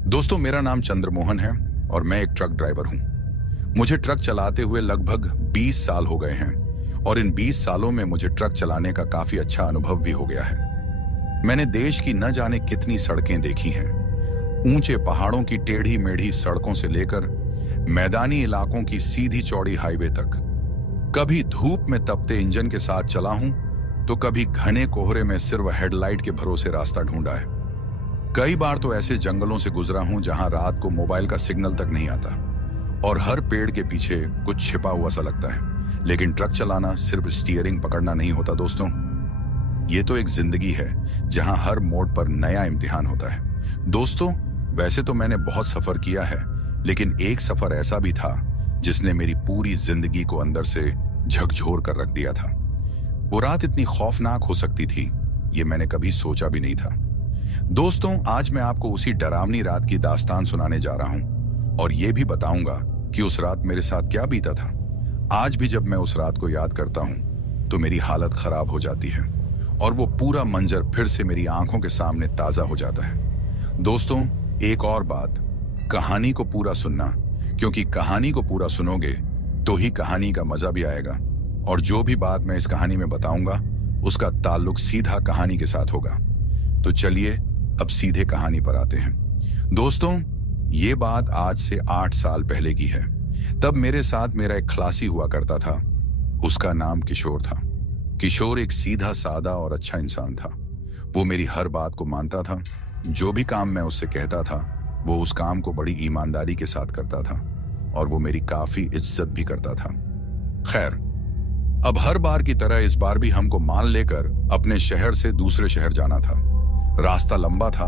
दोस्तों, मेरा नाम चंद्रमोहन है और मैं एक ट्रक ड्राइवर हूं। मुझे ट्रक चलाते हुए लगभग 20 साल हो गए हैं और इन 20 सालों में मुझे ट्रक चलाने का काफी अच्छा अनुभव भी हो गया है। मैंने देश की न जाने कितनी सड़कें देखी हैं। ऊंचे पहाड़ों की टेढ़ी मेढ़ी सड़कों से लेकर मैदानी इलाकों की सीधी चौड़ी हाईवे तक। कभी धूप में तपते इंजन के साथ चला हूं तो कभी घने कोहरे में सिर्फ हेडलाइट के भरोसे रास्ता ढूंढा है। कई बार तो ऐसे जंगलों से गुजरा हूं जहां रात को मोबाइल का सिग्नल तक नहीं आता और हर पेड़ के पीछे कुछ छिपा हुआ सा लगता है। लेकिन ट्रक चलाना सिर्फ स्टीयरिंग पकड़ना नहीं होता दोस्तों। ये तो एक जिंदगी है जहां हर मोड़ पर नया इम्तिहान होता है। दोस्तों, वैसे तो मैंने बहुत सफर किया है, लेकिन एक सफर ऐसा भी था जिसने मेरी पूरी जिंदगी को अंदर से झकझोर कर रख दिया था। वो रात इतनी खौफनाक हो सकती थी, ये मैंने कभी सोचा भी नहीं था। दोस्तों, आज मैं आपको उसी डरावनी रात की दास्तान सुनाने जा रहा हूं और ये भी बताऊंगा कि उस रात मेरे साथ क्या बीता था। आज भी जब मैं उस रात को याद करता हूं तो मेरी हालत खराब हो जाती है और वो पूरा मंजर फिर से मेरी आंखों के सामने ताजा हो जाता है। दोस्तों, एक और बात, कहानी को पूरा सुनना, क्योंकि कहानी को पूरा सुनोगे तो ही कहानी का मजा भी आएगा और जो भी बात मैं इस कहानी में बताऊंगा उसका ताल्लुक सीधा कहानी के साथ होगा। तो चलिए अब सीधे कहानी पर आते हैं। दोस्तों, ये बात आज से 8 साल पहले की है। तब मेरे साथ मेरा एक खलासी हुआ करता था। उसका नाम किशोर था। किशोर एक सीधा सादा और अच्छा इंसान था। वो मेरी हर बात को मानता था। जो भी काम मैं उससे कहता था वो उस काम को बड़ी ईमानदारी के साथ करता था और वो मेरी काफी इज्जत भी करता था। खैर, अब हर बार की तरह इस बार भी हमको माल लेकर अपने शहर से दूसरे शहर जाना था। रास्ता लंबा था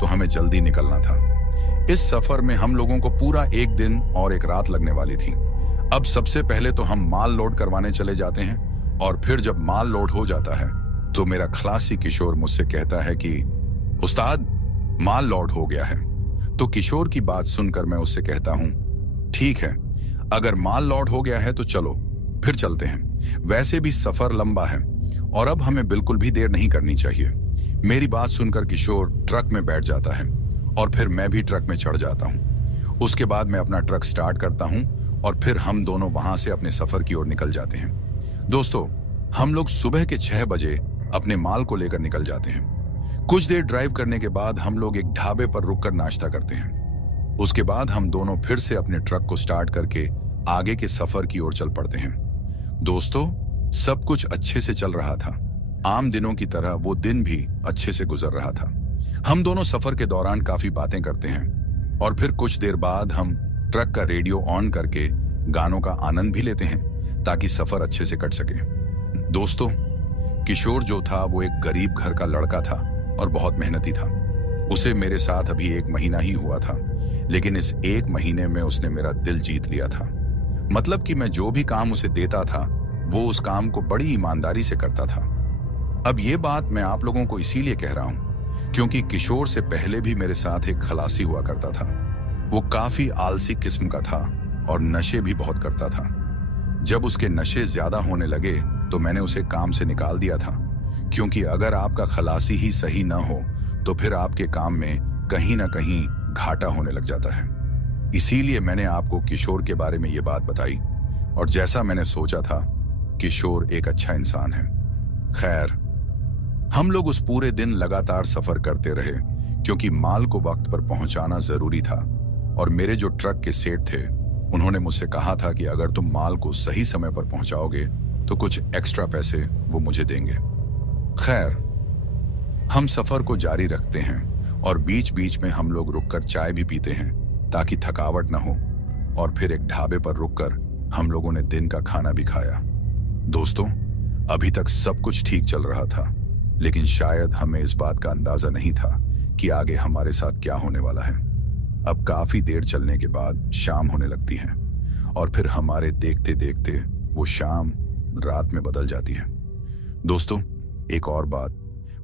तो हमें जल्दी निकलना था। इस सफर में हम लोगों को पूरा एक दिन और एक रात लगने वाली थी। अब सबसे पहले तो हम माल लोड करवाने चले जाते हैं और फिर जब माल लोड हो जाता है तो मेरा खलासी किशोर मुझसे कहता है कि उस्ताद, माल लोड हो गया है। तो किशोर की बात सुनकर मैं उससे कहता हूं, ठीक है, अगर माल लोड हो गया है तो चलो फिर चलते हैं। वैसे भी सफर लंबा है और अब हमें बिल्कुल भी देर नहीं करनी चाहिए। मेरी बात सुनकर किशोर ट्रक में बैठ जाता है और फिर मैं भी ट्रक में चढ़ जाता हूं। उसके बाद मैं अपना ट्रक स्टार्ट करता हूं और फिर हम दोनों वहां से अपने सफर की ओर निकल जाते हैं। दोस्तों, हम लोग सुबह के 6 बजे अपने माल को लेकर निकल जाते हैं। कुछ देर ड्राइव करने के बाद हम लोग एक ढाबे पर रुककर नाश्ता करते हैं। उसके बाद हम दोनों फिर से अपने ट्रक को स्टार्ट करके आगे के सफर की ओर चल पड़ते हैं। दोस्तों, सब कुछ अच्छे से चल रहा था। आम दिनों की तरह वो दिन भी अच्छे से गुजर रहा था। हम दोनों सफर के दौरान काफी बातें करते हैं और फिर कुछ देर बाद हम ट्रक का रेडियो ऑन करके गानों का आनंद भी लेते हैं ताकि सफर अच्छे से कट सके। दोस्तों, किशोर जो था वो एक गरीब घर का लड़का था और बहुत मेहनती था। उसे मेरे साथ अभी 1 महीना ही हुआ था, लेकिन इस 1 महीने में उसने मेरा दिल जीत लिया था। मतलब कि मैं जो भी काम उसे देता था वो उस काम को बड़ी ईमानदारी से करता था। अब ये बात मैं आप लोगों को इसीलिए कह रहा हूं क्योंकि किशोर से पहले भी मेरे साथ एक खलासी हुआ करता था। वो काफी आलसी किस्म का था और नशे भी बहुत करता था। जब उसके नशे ज्यादा होने लगे तो मैंने उसे काम से निकाल दिया था, क्योंकि अगर आपका खलासी ही सही ना हो तो फिर आपके काम में कहीं ना कहीं घाटा होने लग जाता है। इसीलिए मैंने आपको किशोर के बारे में ये बात बताई और जैसा मैंने सोचा था, किशोर एक अच्छा इंसान है। खैर, हम लोग उस पूरे दिन लगातार सफर करते रहे क्योंकि माल को वक्त पर पहुंचाना जरूरी था और मेरे जो ट्रक के सेठ थे उन्होंने मुझसे कहा था कि अगर तुम माल को सही समय पर पहुंचाओगे तो कुछ एक्स्ट्रा पैसे वो मुझे देंगे। खैर, हम सफर को जारी रखते हैं और बीच बीच में हम लोग रुककर चाय भी पीते हैं ताकि थकावट ना हो और फिर एक ढाबे पर रुककर हम लोगों ने दिन का खाना भी खाया। दोस्तों, अभी तक सब कुछ ठीक चल रहा था, लेकिन शायद हमें इस बात का अंदाजा नहीं था कि आगे हमारे साथ क्या होने वाला है। अब काफी देर चलने के बाद शाम होने लगती है और फिर हमारे देखते देखते वो शाम रात में बदल जाती है। दोस्तों, एक और बात,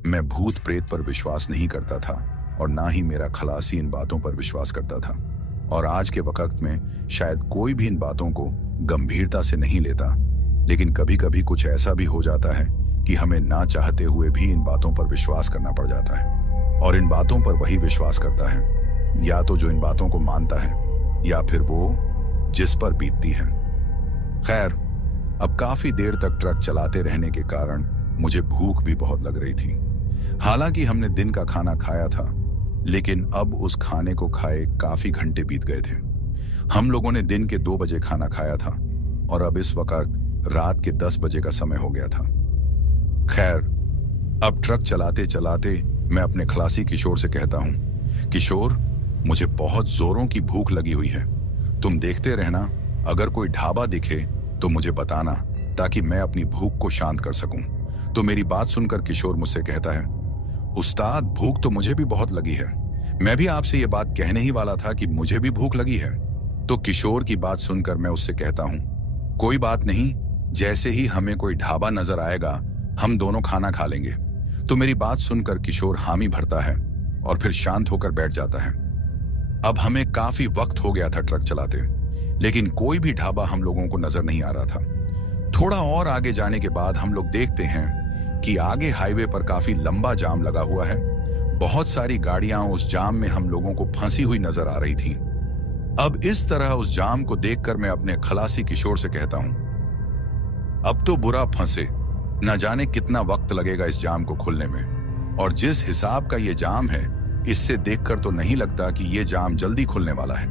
मैं भूत प्रेत पर विश्वास नहीं करता था और ना ही मेरा खलासी इन बातों पर विश्वास करता था और आज के वक्त में शायद कोई भी इन बातों को गंभीरता से नहीं लेता, लेकिन कभी कभी कुछ ऐसा भी हो जाता है कि हमें ना चाहते हुए भी इन बातों पर विश्वास करना पड़ जाता है और इन बातों पर वही विश्वास करता है या तो जो इन बातों को मानता है या फिर वो जिस पर बीतती है। खैर, अब काफी देर तक ट्रक चलाते रहने के कारण मुझे भूख भी बहुत लग रही थी। हालांकि हमने दिन का खाना खाया था, लेकिन अब उस खाने को खाए काफी घंटे बीत गए थे। हम लोगों ने दिन के 2 बजे खाना खाया था और अब इस वक्त रात के 10 बजे का समय हो गया था। खैर, अब ट्रक चलाते चलाते मैं अपने खलासी किशोर से कहता हूं, किशोर, मुझे बहुत जोरों की भूख लगी हुई है। तुम देखते रहना, अगर कोई ढाबा दिखे तो मुझे बताना, ताकि मैं अपनी भूख को शांत कर सकूं। तो मेरी बात सुनकर किशोर मुझसे कहता है, उस्ताद, भूख तो मुझे भी बहुत लगी है। मैं भी आपसे ये बात कहने ही वाला था कि मुझे भी भूख लगी है। तो किशोर की बात सुनकर मैं उससे कहता हूं, कोई बात नहीं, जैसे ही हमें कोई ढाबा नजर आएगा हम दोनों खाना खा लेंगे। तो मेरी बात सुनकर किशोर हामी भरता है और फिर शांत होकर बैठ जाता है। अब हमें काफी वक्त हो गया था ट्रक चलाते, लेकिन कोई भी ढाबा हम लोगों को नजर नहीं आ रहा था। थोड़ा और आगे जाने के बाद हम लोग देखते हैं कि आगे हाईवे पर काफी लंबा जाम लगा हुआ है। बहुत सारी गाड़ियां उस जाम में हम लोगों को फंसी हुई नजर आ रही थीं। अब इस तरह उस जाम को देखकर मैं अपने खलासी किशोर से कहता हूं, अब तो बुरा फंसे, न जाने कितना वक्त लगेगा इस जाम को खुलने में। और जिस हिसाब का ये जाम है, इससे देखकर तो नहीं लगता कि ये जाम जल्दी खुलने वाला है।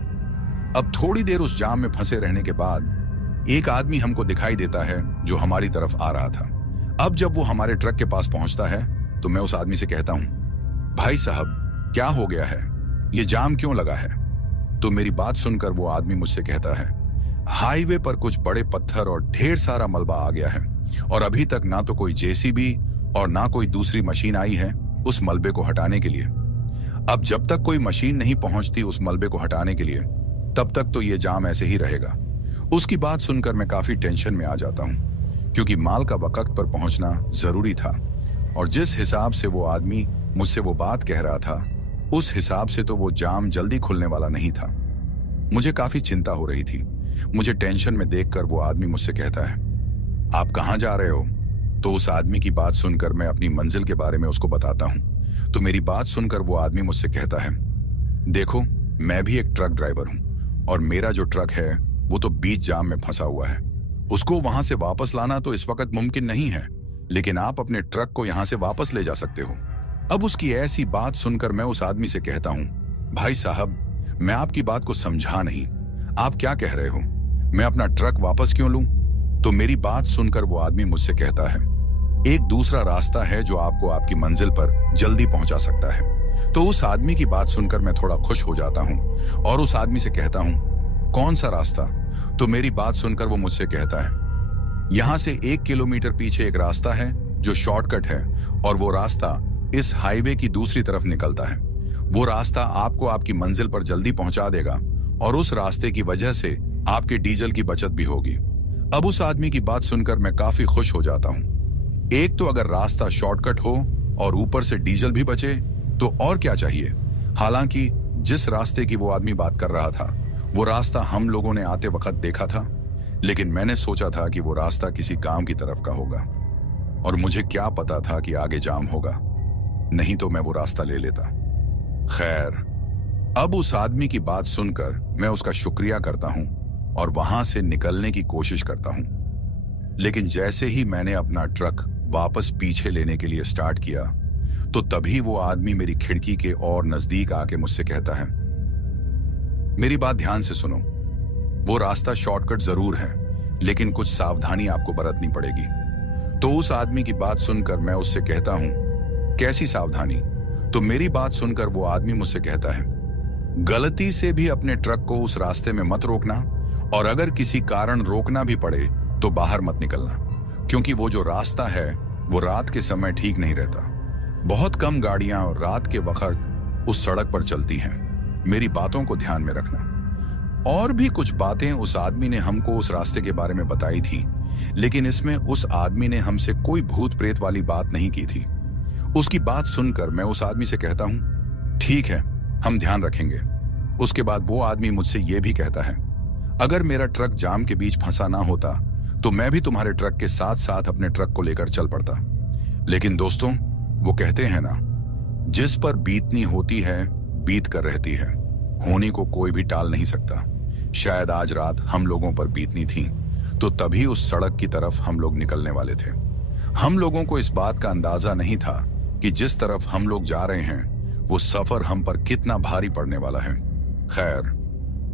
अब थोड़ी देर उस जाम में फंसे रहने के बाद एक आदमी हमको दिखाई देता है जो हमारी तरफ आ रहा था। अब जब वो हमारे ट्रक के पास पहुंचता है तो मैं उस आदमी से कहता हूं, भाई साहब, क्या हो गया है? ये जाम क्यों लगा है? तो मेरी बात सुनकर वो आदमी मुझसे कहता है, हाईवे पर कुछ बड़े पत्थर और ढेर सारा मलबा आ गया है और अभी तक ना तो कोई जेसीबी और ना कोई दूसरी मशीन आई है उस मलबे को हटाने के लिए। अब जब तक कोई मशीन नहीं पहुंचती उस मलबे को हटाने के लिए, तब तक तो ये जाम ऐसे ही रहेगा। उसकी बात सुनकर मैं काफी टेंशन में आ जाता हूं, क्योंकि माल का वक्त पर पहुंचना जरूरी था और जिस हिसाब से वो आदमी मुझसे वो बात कह रहा था, उस हिसाब से तो वो जाम जल्दी खुलने वाला नहीं था। मुझे काफी चिंता हो रही थी। मुझे टेंशन में देखकर वो आदमी मुझसे कहता है, आप कहां जा रहे हो? तो उस आदमी की बात सुनकर मैं अपनी मंजिल के बारे में उसको बताता हूं। तो मेरी बात सुनकर वो आदमी मुझसे कहता है, देखो, मैं भी एक ट्रक ड्राइवर हूं और मेरा जो ट्रक है वो तो बीच जाम में फंसा हुआ है। उसको वहां से वापस लाना तो इस वक्त मुमकिन नहीं है, लेकिन आप अपने ट्रक को यहां से वापस ले जा सकते हो। अब उसकी ऐसी बात सुनकर मैं उस आदमी से कहता हूं, भाई साहब, मैं आपकी बात को समझा नहीं। आप क्या कह रहे हो? मैं अपना ट्रक वापस क्यों लूं? तो मेरी बात सुनकर वो आदमी मुझसे कहता है, एक दूसरा रास्ता है जो आपको आपकी मंजिल पर जल्दी पहुंचा सकता है। तो उस आदमी की बात सुनकर मैं थोड़ा खुश हो जाता हूं और उस आदमी से कहता हूं, कौन सा रास्ता? तो मेरी बात सुनकर वो मुझसे कहता है, यहां से 1 किलोमीटर पीछे एक रास्ता है जो शॉर्टकट है और वो रास्ता इस हाईवे की दूसरी तरफ निकलता है। वो रास्ता आपको आपकी मंजिल पर जल्दी पहुंचा देगा और उस रास्ते की वजह से आपके डीजल की बचत भी होगी। अब उस आदमी की बात सुनकर मैं काफी खुश हो जाता हूं। एक तो अगर रास्ता शॉर्टकट हो और ऊपर से डीजल भी बचे तो और क्या चाहिए। हालांकि जिस रास्ते की वो आदमी बात कर रहा था वो रास्ता हम लोगों ने आते वक्त देखा था, लेकिन मैंने सोचा था कि वो रास्ता किसी गांव की तरफ का होगा और मुझे क्या पता था कि आगे जाम होगा, नहीं तो मैं वो रास्ता ले लेता। खैर, अब उस आदमी की बात सुनकर मैं उसका शुक्रिया करता हूं और वहां से निकलने की कोशिश करता हूं, लेकिन जैसे ही मैंने अपना ट्रक वापस पीछे लेने के लिए स्टार्ट किया तो तभी वो आदमी मेरी खिड़की के और नजदीक आके मुझसे कहता है, मेरी बात ध्यान से सुनो, वो रास्ता शॉर्टकट जरूर है, लेकिन कुछ सावधानी आपको बरतनी पड़ेगी। तो उस आदमी की बात सुनकर मैं उससे कहता हूं, कैसी सावधानी? तो मेरी बात सुनकर वो आदमी मुझसे कहता है, गलती से भी अपने ट्रक को उस रास्ते में मत रोकना और अगर किसी कारण रोकना भी पड़े तो बाहर मत निकलना, क्योंकि वो जो रास्ता है वो रात के समय ठीक नहीं रहता। बहुत कम गाड़ियां और रात के वक्त उस सड़क पर चलती हैं। मेरी बातों को ध्यान में रखना। और भी कुछ बातें उस आदमी ने हमको उस रास्ते के बारे में बताई थी, लेकिन इसमें उस आदमी ने हमसे कोई भूत प्रेत वाली बात नहीं की थी। उसकी बात सुनकर मैं उस आदमी से कहता हूं, ठीक है, हम ध्यान रखेंगे। उसके बाद वो आदमी मुझसे ये भी कहता है, अगर मेरा ट्रक जाम के बीच फंसा ना होता तो मैं भी तुम्हारे ट्रक के साथ साथ अपने ट्रक को लेकर चल पड़ता। लेकिन दोस्तों, वो कहते हैं ना, जिस पर बीतनी होती है बीत कर रहती है। होने को कोई भी टाल नहीं सकता। शायद आज रात हम लोगों पर बीतनी थी, तो तभी उस सड़क की तरफ हम लोग निकलने वाले थे। हम लोगों को इस बात का अंदाजा नहीं था कि जिस तरफ हम लोग जा रहे हैं वो सफर हम पर कितना भारी पड़ने वाला है। खैर,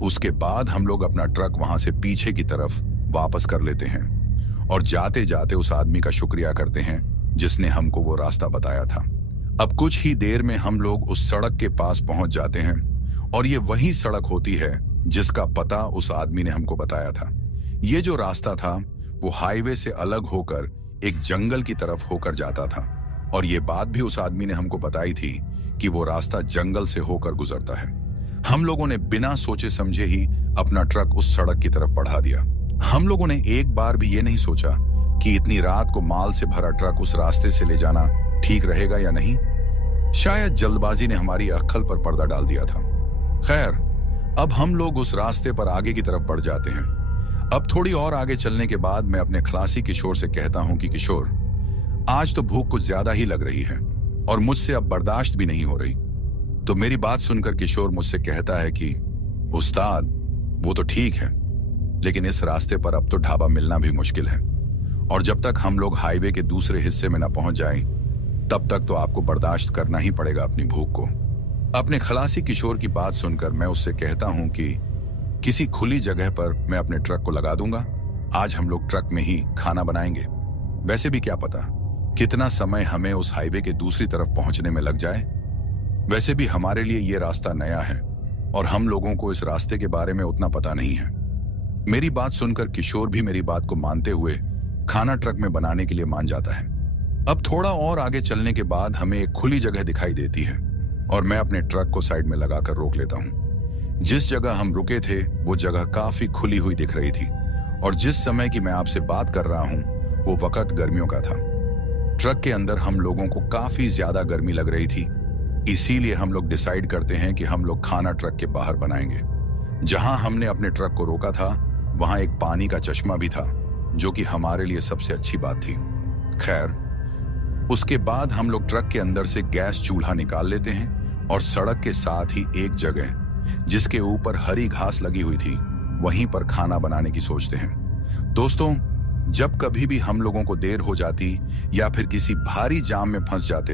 उसके बाद हम लोग अपना ट्रक वहां से पीछे की तरफ वापस कर लेते हैं और जाते जाते उस आदमी का शुक्रिया करते हैं जिसने हमको वो रास्ता बताया था। अब कुछ ही देर में हम लोग उस सड़क के पास पहुंच जाते हैं और ये वही सड़क होती है जिसका पता उस आदमी ने हमको बताया था। ये जो रास्ता था वो हाईवे से अलग होकर एक जंगल की तरफ होकर जाता था और ये बात भी उस आदमी ने हमको बताई थी कि वो रास्ता जंगल से होकर गुजरता है। हम लोगों ने बिना सोचे समझे ही अपना ट्रक उस सड़क की तरफ बढ़ा दिया। हम लोगों ने एक बार भी ये नहीं सोचा कि इतनी रात को माल से भरा ट्रक उस रास्ते से ले जाना ठीक रहेगा या नहीं। शायद जल्दबाजी ने हमारी अक्ल पर पर्दा डाल दिया था। खैर, अब हम लोग उस रास्ते पर आगे की तरफ बढ़ जाते हैं। अब थोड़ी और आगे चलने के बाद मैं अपने खलासी किशोर से कहता हूं कि किशोर, आज तो भूख कुछ ज्यादा ही लग रही है और मुझसे अब बर्दाश्त भी नहीं हो रही। तो मेरी बात सुनकर किशोर मुझसे कहता है कि उस्ताद, वो तो ठीक है, लेकिन इस रास्ते पर अब तो ढाबा मिलना भी मुश्किल है और जब तक हम लोग हाईवे के दूसरे हिस्से में ना पहुंच जाएं, तब तक तो आपको बर्दाश्त करना ही पड़ेगा अपनी भूख को। अपने खलासी किशोर की बात सुनकर मैं उससे कहता हूं कि किसी खुली जगह पर मैं अपने ट्रक को लगा दूंगा। आज हम लोग ट्रक में ही खाना बनाएंगे। वैसे भी क्या पता कितना समय हमें उस हाईवे के दूसरी तरफ पहुंचने में लग जाए। वैसे भी हमारे लिए ये रास्ता नया है और हम लोगों को इस रास्ते के बारे में उतना पता नहीं है। मेरी बात सुनकर किशोर भी मेरी बात को मानते हुए खाना ट्रक में बनाने के लिए मान जाता है। अब थोड़ा और आगे चलने के बाद हमें एक खुली जगह दिखाई देती है और मैं अपने ट्रक को साइड में लगाकर रोक लेता हूं। जिस जगह हम रुके थे वो जगह काफी खुली हुई दिख रही थी और जिस समय की मैं आपसे बात कर रहा हूं वो वक्त गर्मियों का था। ट्रक के अंदर हम लोगों को काफी ज्यादा गर्मी लग रही थी, इसीलिए हम लोग डिसाइड करते हैं कि हम लोग खाना ट्रक के बाहर बनाएंगे। जहां हमने अपने ट्रक को रोका था वहां एक पानी का चश्मा भी था, जो कि हमारे लिए सबसे अच्छी बात थी। खैर, उसके बाद हम लोग ट्रक के अंदर से गैस चूल्हा निकाल लेते हैं और सड़क के साथ ही एक जगह जिसके ऊपर हरी घास लगी हुई थी वहीं पर खाना बनाने की सोचते हैं। दोस्तों, जब कभी भी हम लोगों को देर हो जाती या फिर किसी भारी जाम में फंस जाते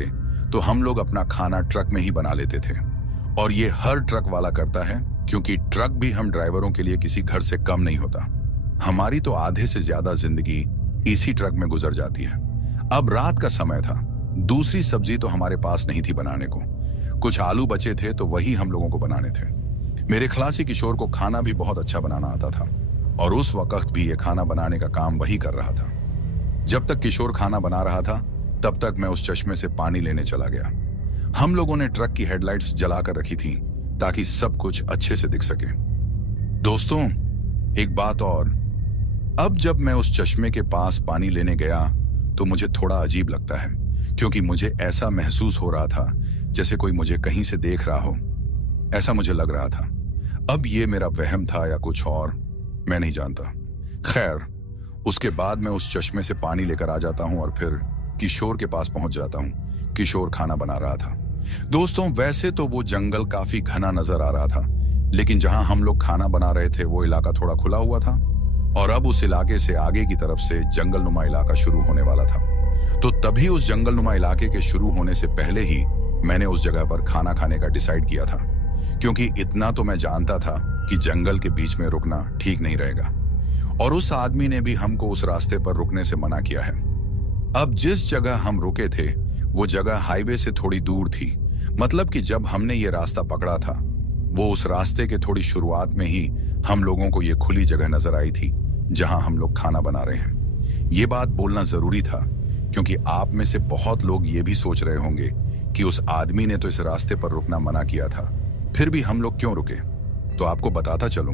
तो हम लोग अपना खाना ट्रक में ही बना लेते थे और ये हर ट्रक वाला करता है, क्योंकि ट्रक भी हम ड्राइवरों के लिए किसी घर से कम नहीं होता। हमारी तो आधे से ज्यादा जिंदगी इसी ट्रक में गुजर जाती है। अब रात का समय था, दूसरी सब्जी तो हमारे पास नहीं थी बनाने को। कुछ आलू बचे थे तो वही हम लोगों को बनाने थे। मेरे खलासी किशोर को खाना भी बहुत अच्छा बनाना आता था और उस वक्त भी ये खाना बनाने का काम वही कर रहा था। जब तक किशोर खाना बना रहा था तब तक मैं उस चश्मे से पानी लेने चला गया। हम लोगों ने ट्रक की हेडलाइट्स जलाकर रखी थी ताकि सब कुछ अच्छे से दिख सके। दोस्तों, एक बात और, अब जब मैं उस चश्मे के पास पानी लेने गया तो मुझे थोड़ा अजीब लगता है, क्योंकि मुझे ऐसा महसूस हो रहा था जैसे कोई मुझे कहीं से देख रहा हो। ऐसा मुझे लग रहा था। अब ये मेरा वहम था या कुछ और, मैं नहीं जानता। खैर, उसके बाद मैं उस चश्मे से पानी लेकर आ जाता हूं और फिर किशोर के पास पहुंच जाता हूं। किशोर खाना बना रहा था। दोस्तों, वैसे तो वो जंगल काफी घना नजर आ रहा था, लेकिन जहां हम लोग खाना बना रहे थे वो इलाका थोड़ा खुला हुआ था और अब उस इलाके से आगे की तरफ से जंगलनुमा इलाका शुरू होने वाला था। तो तभी उस जंगलनुमा इलाके के शुरू होने से पहले ही मैंने उस जगह पर खाना खाने का डिसाइड किया था, क्योंकि इतना तो मैं जानता था कि जंगल के बीच में रुकना ठीक नहीं रहेगा और उस आदमी ने भी हमको उस रास्ते पर रुकने से मना किया है। अब जिस जगह हम रुके थे वो जगह हाईवे से थोड़ी दूर थी, मतलब कि जब हमने ये रास्ता पकड़ा था वो उस रास्ते के थोड़ी शुरुआत में ही हम लोगों को ये खुली जगह नजर आई थी जहां हम लोग खाना बना रहे हैं। ये बात बोलना जरूरी था, क्योंकि आप में से बहुत लोग ये भी सोच रहे होंगे कि उस आदमी ने तो इस रास्ते पर रुकना मना किया था, फिर भी हम लोग क्यों रुके। तो आपको बताता चलूं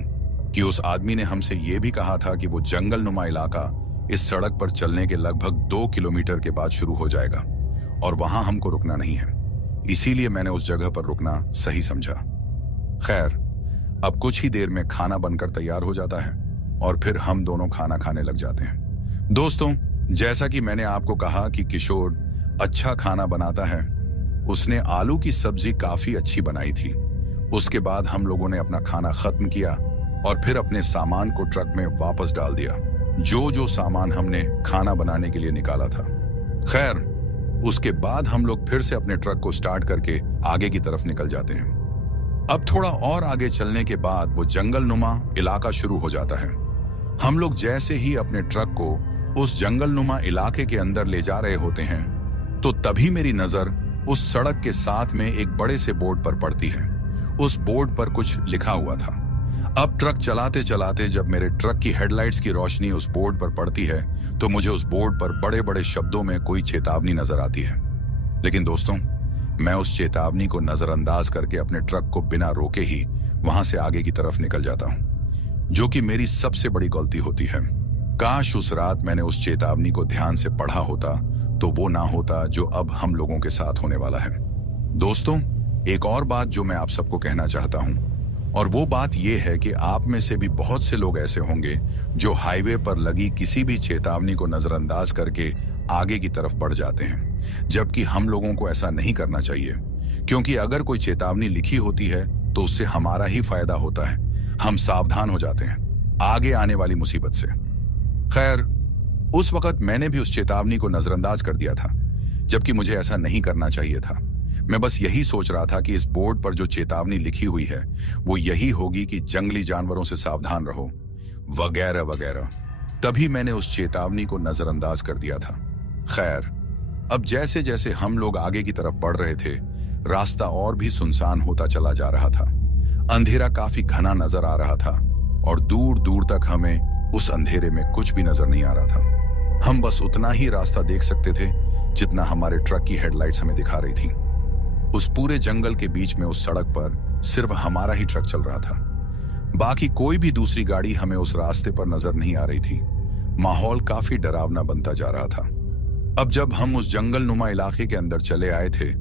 कि उस आदमी ने हमसे ये भी कहा था कि वो जंगलनुमा इलाका इस सड़क पर चलने के लगभग 2 किलोमीटर के बाद शुरू हो जाएगा और वहां हमको रुकना नहीं है। इसीलिए मैंने उस जगह पर रुकना सही समझा। खैर, अब कुछ ही देर में खाना बनकर तैयार हो जाता है और फिर हम दोनों खाना खाने लग जाते हैं। दोस्तों, जैसा कि मैंने आपको कहा कि किशोर अच्छा खाना बनाता है, उसने आलू की सब्जी काफी अच्छी बनाई थी। उसके बाद हम लोगों ने अपना खाना खत्म किया और फिर अपने सामान को ट्रक में वापस डाल दिया, जो जो सामान हमने खाना बनाने के लिए निकाला था। खैर, उसके बाद हम लोग फिर से अपने ट्रक को स्टार्ट करके आगे की तरफ निकल जाते हैं। अब थोड़ा और आगे चलने के बाद वो जंगलनुमा इलाका शुरू हो जाता है। हम लोग जैसे ही अपने ट्रक को उस जंगलनुमा इलाके के अंदर ले जा रहे होते हैं, तो तभी मेरी नजर उस सड़क के साथ में एक बड़े से बोर्ड पर पड़ती है। उस बोर्ड पर कुछ लिखा हुआ था। अब ट्रक चलाते चलाते जब मेरे ट्रक की हेडलाइट्स की रोशनी उस बोर्ड पर पड़ती है, तो मुझे उस बोर्ड पर बड़े बड़े शब्दों में कोई चेतावनी नजर आती है। लेकिन दोस्तों, मैं उस चेतावनी को नजरअंदाज करके अपने ट्रक को बिना रोके ही वहां से आगे की तरफ निकल जाता हूं, जो कि मेरी सबसे बड़ी गलती होती है। काश उस रात मैंने उस चेतावनी को ध्यान से पढ़ा होता, तो वो ना होता जो अब हम लोगों के साथ होने वाला है। दोस्तों, एक और बात जो मैं आप सबको कहना चाहता हूं, और वो बात ये है कि आप में से भी बहुत से लोग ऐसे होंगे जो हाईवे पर लगी किसी भी चेतावनी को नजरअंदाज करके आगे की तरफ बढ़ जाते हैं, जबकि हम लोगों को ऐसा नहीं करना चाहिए, क्योंकि अगर कोई चेतावनी लिखी होती है तो उससे हमारा ही फायदा होता है। हम सावधान हो जाते हैं आगे आने वाली मुसीबत से। खैर, उस वक्त मैंने भी उस चेतावनी को नजरअंदाज कर दिया था, जबकि मुझे ऐसा नहीं करना चाहिए था। मैं बस यही सोच रहा था कि इस बोर्ड पर जो चेतावनी लिखी हुई है वो यही होगी कि जंगली जानवरों से सावधान रहो, वगैरह वगैरह। तभी मैंने उस चेतावनी को नजरअंदाज कर दिया था। खैर, अब जैसे जैसे हम लोग आगे की तरफ बढ़ रहे थे, रास्ता और भी सुनसान होता चला जा रहा था। अंधेरा काफी घना नजर आ रहा था और दूर दूर तक हमें उस अंधेरे में कुछ भी नजर नहीं आ रहा था। हम बस उतना ही रास्ता देख सकते थे जितना हमारे ट्रक की हेडलाइट्स हमें दिखा रही थी। उस पूरे जंगल के बीच में उस सड़क पर सिर्फ हमारा ही ट्रक चल रहा था। बाकी कोई भी दूसरी गाड़ी हमें उस रास्ते पर नजर नहीं आ रही थी। माहौल काफी डरावना बनता जा रहा था। अब जब हम उस जंगलनुमा इलाके के अंदर चले आए थे,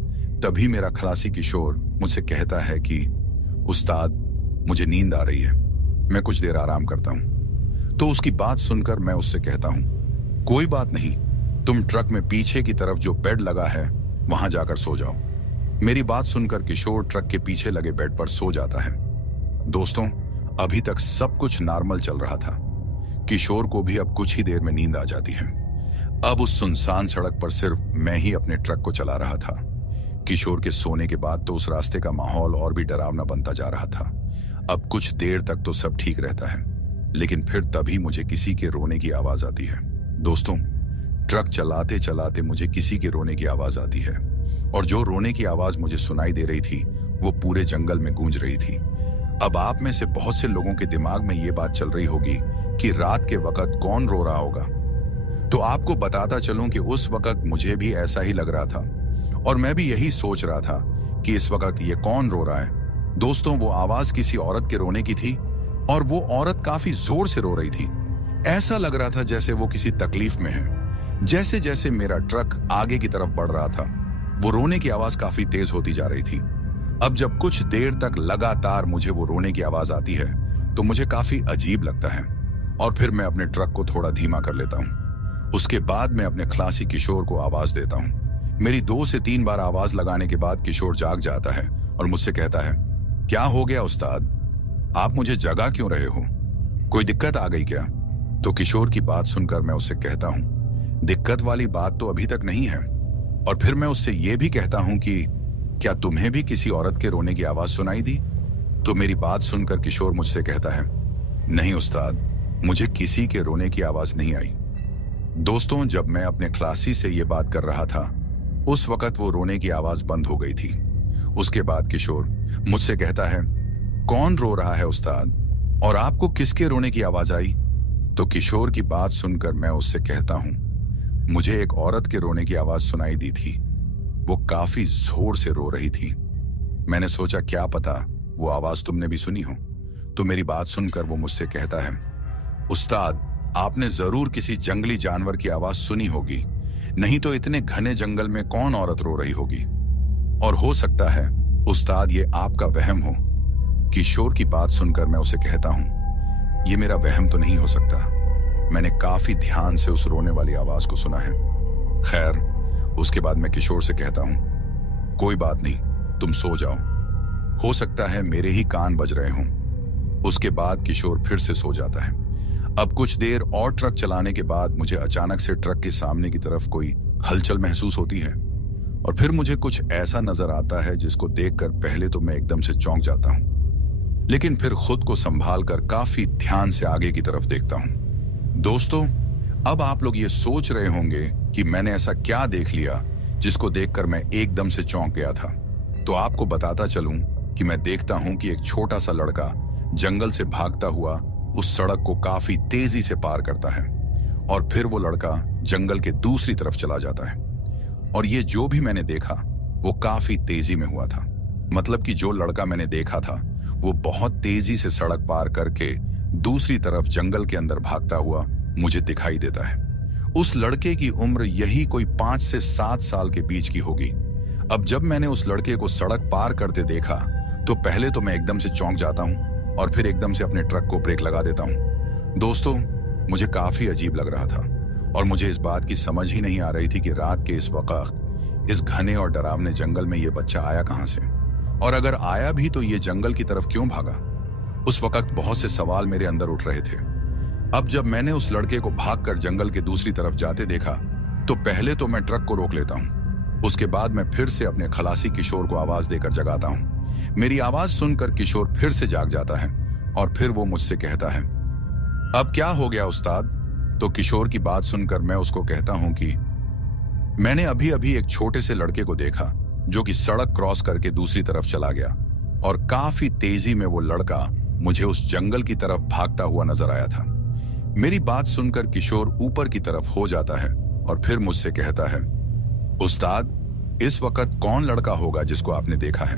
तभी मेरा खलासी किशोर मुझसे कहता है कि उस्ताद, मुझे नींद आ रही है, मैं कुछ देर आराम करता हूं। तो उसकी बात सुनकर मैं उससे कहता हूं, कोई बात नहीं, तुम ट्रक में पीछे की तरफ जो बेड लगा है वहां जाकर सो जाओ। मेरी बात सुनकर किशोर ट्रक के पीछे लगे बेड पर सो जाता है। दोस्तों, अभी तक सब कुछ नॉर्मल चल रहा था। किशोर को भी अब कुछ ही देर में नींद आ जाती है। अब उस सुनसान सड़क पर सिर्फ मैं ही अपने ट्रक को चला रहा था। किशोर के सोने के बाद तो उस रास्ते का माहौल और भी डरावना बनता जा रहा था। अब कुछ देर तक तो सब ठीक रहता है, लेकिन फिर तभी मुझे किसी के रोने की आवाज आती है। दोस्तों, ट्रक चलाते चलाते मुझे किसी के रोने की आवाज आती है, और जो रोने की आवाज मुझे सुनाई दे रही थी वो पूरे जंगल में गूंज रही थी। अब आप में से बहुत से लोगों के दिमाग में ये बात चल रही होगी कि रात के वक्त कौन रो रहा होगा। तो आपको बताता चलूं कि उस वक्त मुझे भी ऐसा ही लग रहा था, और मैं भी यही सोच रहा था कि इस वक्त ये कौन रो रहा है। दोस्तों, वो आवाज किसी औरत के रोने की थी, और वो औरत काफी जोर से रो रही थी। ऐसा लग रहा था जैसे वो किसी तकलीफ में है। जैसे जैसे मेरा ट्रक आगे की तरफ बढ़ रहा था, वो रोने की आवाज काफी तेज होती जा रही थी। अब जब कुछ देर तक लगातार मुझे वो रोने की आवाज आती है, तो मुझे काफी अजीब लगता है, और फिर मैं अपने ट्रक को थोड़ा धीमा कर लेता हूँ। उसके बाद मैं अपने खलासी किशोर को आवाज देता हूँ। मेरी 2 से 3 बार आवाज लगाने के बाद किशोर जाग जाता है और मुझसे कहता है, क्या हो गया उस्ताद, आप मुझे जगा क्यों रहे हो, कोई दिक्कत आ गई क्या? तो किशोर की बात सुनकर मैं उससे कहता हूँ, दिक्कत वाली बात तो अभी तक नहीं है। और फिर मैं उससे ये भी कहता हूं कि क्या तुम्हें भी किसी औरत के रोने की आवाज सुनाई दी? तो मेरी बात सुनकर किशोर मुझसे कहता है, नहीं उस्ताद, मुझे किसी के रोने की आवाज नहीं आई। दोस्तों, जब मैं अपने खलासी से ये बात कर रहा था, उस वक्त वो रोने की आवाज बंद हो गई थी। उसके बाद किशोर मुझसे कहता है, कौन रो रहा है उस्ताद, और आपको किसके रोने की आवाज आई? तो किशोर की बात सुनकर मैं उससे कहता हूं, मुझे एक औरत के रोने की आवाज सुनाई दी थी। वो काफी जोर से रो रही थी। मैंने सोचा क्या पता वो आवाज तुमने भी सुनी हो। तो मेरी बात सुनकर वो मुझसे कहता है, उस्ताद, आपने जरूर किसी जंगली जानवर की आवाज सुनी होगी, नहीं तो इतने घने जंगल में कौन औरत रो रही होगी। और हो सकता है उस्ताद ये आपका वहम हो। किशोर की बात सुनकर मैं उसे कहता हूं, ये मेरा वहम तो नहीं हो सकता, मैंने काफी ध्यान से उस रोने वाली आवाज को सुना है। खैर, उसके बाद मैं किशोर से कहता हूं, कोई बात नहीं, तुम सो जाओ। हो सकता है मेरे ही कान बज रहे हों। उसके बाद किशोर फिर से सो जाता है। अब कुछ देर और ट्रक चलाने के बाद मुझे अचानक से ट्रक के सामने की तरफ कोई हलचल महसूस होती है और फिर मुझे कुछ ऐसा नजर आता है जिसको देखकर पहले तो मैं एकदम से चौंक जाता हूं, लेकिन फिर खुद को संभाल कर काफी ध्यान से आगे की तरफ देखता हूं। दोस्तों, अब आप लोग ये सोच रहे होंगे कि मैंने ऐसा क्या देख लिया जिसको देखकर मैं एकदम से चौंक गया था। तो आपको बताता चलूं कि मैं देखता हूं कि एक छोटा सा लड़का जंगल से भागता हुआ उस सड़क को काफी तेजी से पार करता है और फिर वो लड़का जंगल के दूसरी तरफ चला जाता है। और ये जो भी मैंने देखा वो काफी तेजी में हुआ था। मतलब कि जो लड़का मैंने देखा था वो बहुत तेजी से सड़क पार करके दूसरी तरफ जंगल के अंदर भागता हुआ मुझे दिखाई देता है। उस लड़के की उम्र यही कोई 5 से 7 साल के बीच की होगी। अब जब मैंने उस लड़के को सड़क पार करते देखा तो पहले तो मैं एकदम से चौंक जाता हूं और फिर एकदम से अपने ट्रक को ब्रेक लगा देता हूं। दोस्तों, मुझे काफी अजीब लग रहा था और मुझे इस बात की समझ ही नहीं आ रही थी कि रात के इस वक्त इस घने और डरावने जंगल में ये बच्चा आया कहां से, और अगर आया भी तो ये जंगल की तरफ क्यों भागा। उस वक्त बहुत से सवाल मेरे अंदर उठ रहे थे। अब जब मैंने उस लड़के को भागकर जंगल के दूसरी तरफ जाते देखा तो पहले तो मैं ट्रक को रोक लेता हूं। उसके बाद मैं फिर से अपने खलासी किशोर को आवाज देकर जगाता हूं। मेरी आवाज सुनकर किशोर फिर से जाग जाता है और फिर वो मुझसे कहता है, अब क्या हो गया उस्ताद? तो किशोर की बात सुनकर मैं उसको कहता हूं कि मैंने अभी अभी एक छोटे से लड़के को देखा जो कि सड़क क्रॉस करके दूसरी तरफ चला गया और काफी तेजी में वो लड़का मुझे उस जंगल की तरफ भागता हुआ नजर आया था। मेरी बात सुनकर किशोर ऊपर की तरफ हो जाता है और फिर मुझसे कहता है, उस्ताद, इस वक्त कौन लड़का होगा जिसको आपने देखा है?